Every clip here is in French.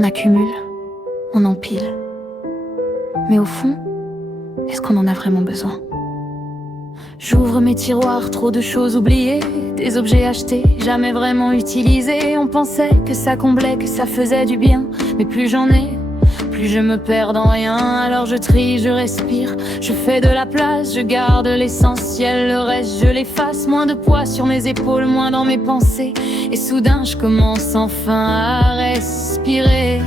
On accumule, on empile. Mais au fond, est-ce qu'on en a vraiment besoin? J'ouvre mes tiroirs, trop de choses oubliées, des objets achetés, jamais vraiment utilisés. On pensait que ça comblait, que ça faisait du bien, mais plus j'en ai, plus je me perds dans rien. Alors je trie, je respire, je fais de la place, je garde l'essentiel, le reste je l'efface. Moins de poids sur mes épaules, moins dans mes pensées, et soudain je commence enfin à respirer.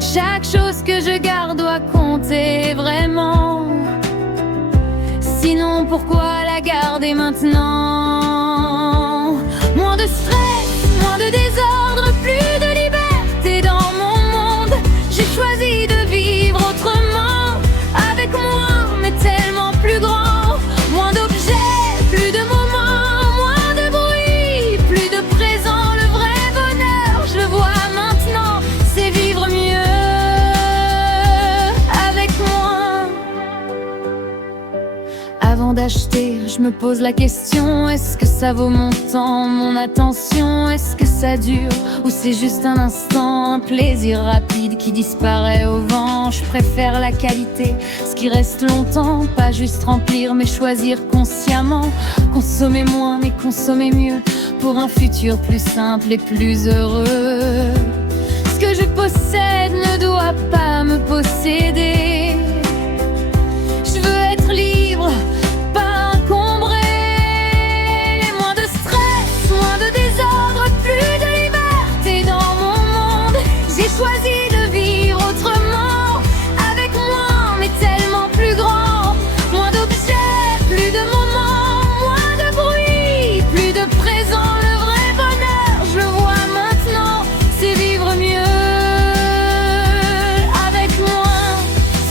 Chaque chose que je garde doit compter vraiment, sinon pourquoi la garder maintenant? Moins de stress, moins de désordre, plus de liberté dans mon monde. J'ai choisi de vivre autrement, avec moins mais tellement plus grand. Moins d'objets, plus de moments, moins de bruit, plus de présent. Le vrai bonheur, je le vois maintenant, c'est vivre mieux avec moins. Avant d'acheter, je me pose la question, est-ce que ça vaut mon temps, mon attention? Est-ce que ça dure ou c'est juste un instant, un plaisir rapide qui disparaît au vent? Je préfère la qualité, ce qui reste longtemps, pas juste remplir mais choisir consciemment. Consommer moins mais consommer mieux, pour un futur plus simple et plus heureux. Ce que je possède ne doit pas me posséder. Je veux être libre, pas encombré. Moins de stress, moins de désordre, plus de liberté dans mon monde. J'ai choisi de vivre autrement, avec moins mais tellement plus grand. Moins d'objets, plus de moments, moins de bruit, plus de présent. Le vrai bonheur, je le vois maintenant, c'est vivre mieux avec moins.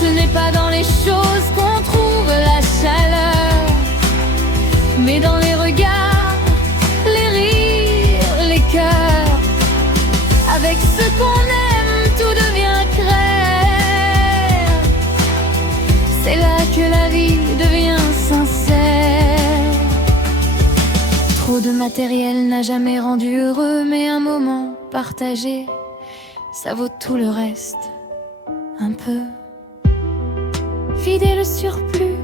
Ce n'est pas dans les choses qu'on trouve la chaleur, mais dans les regards, les rires, les cœurs. Avec ce qu'on aime, tout devient clair. C'est là que la vie devient sincère. Trop de matériel n'a jamais rendu heureux, mais un moment partagé, ça vaut tout le reste. Un peu. Vider le surplus,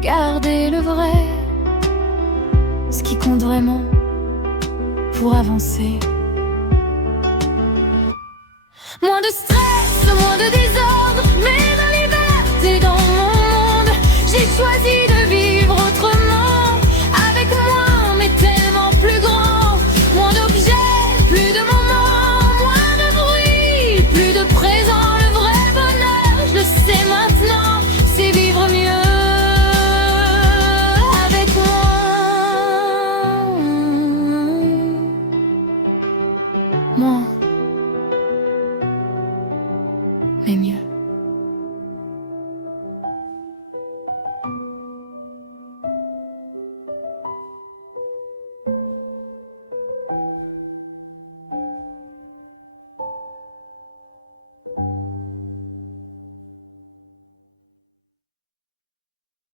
garder le vrai, ce qui compte vraiment pour avancer. Moins de stress, moins de désordre, mais de liberté dans mon monde. J'ai choisi de vivre autrement, avec moins mais tellement plus grand. Moins d'objets, plus de moments, moins de bruit, plus de présent. Le vrai bonheur, je le sais maintenant, c'est vivre mieux avec moins. Moins mais mieux.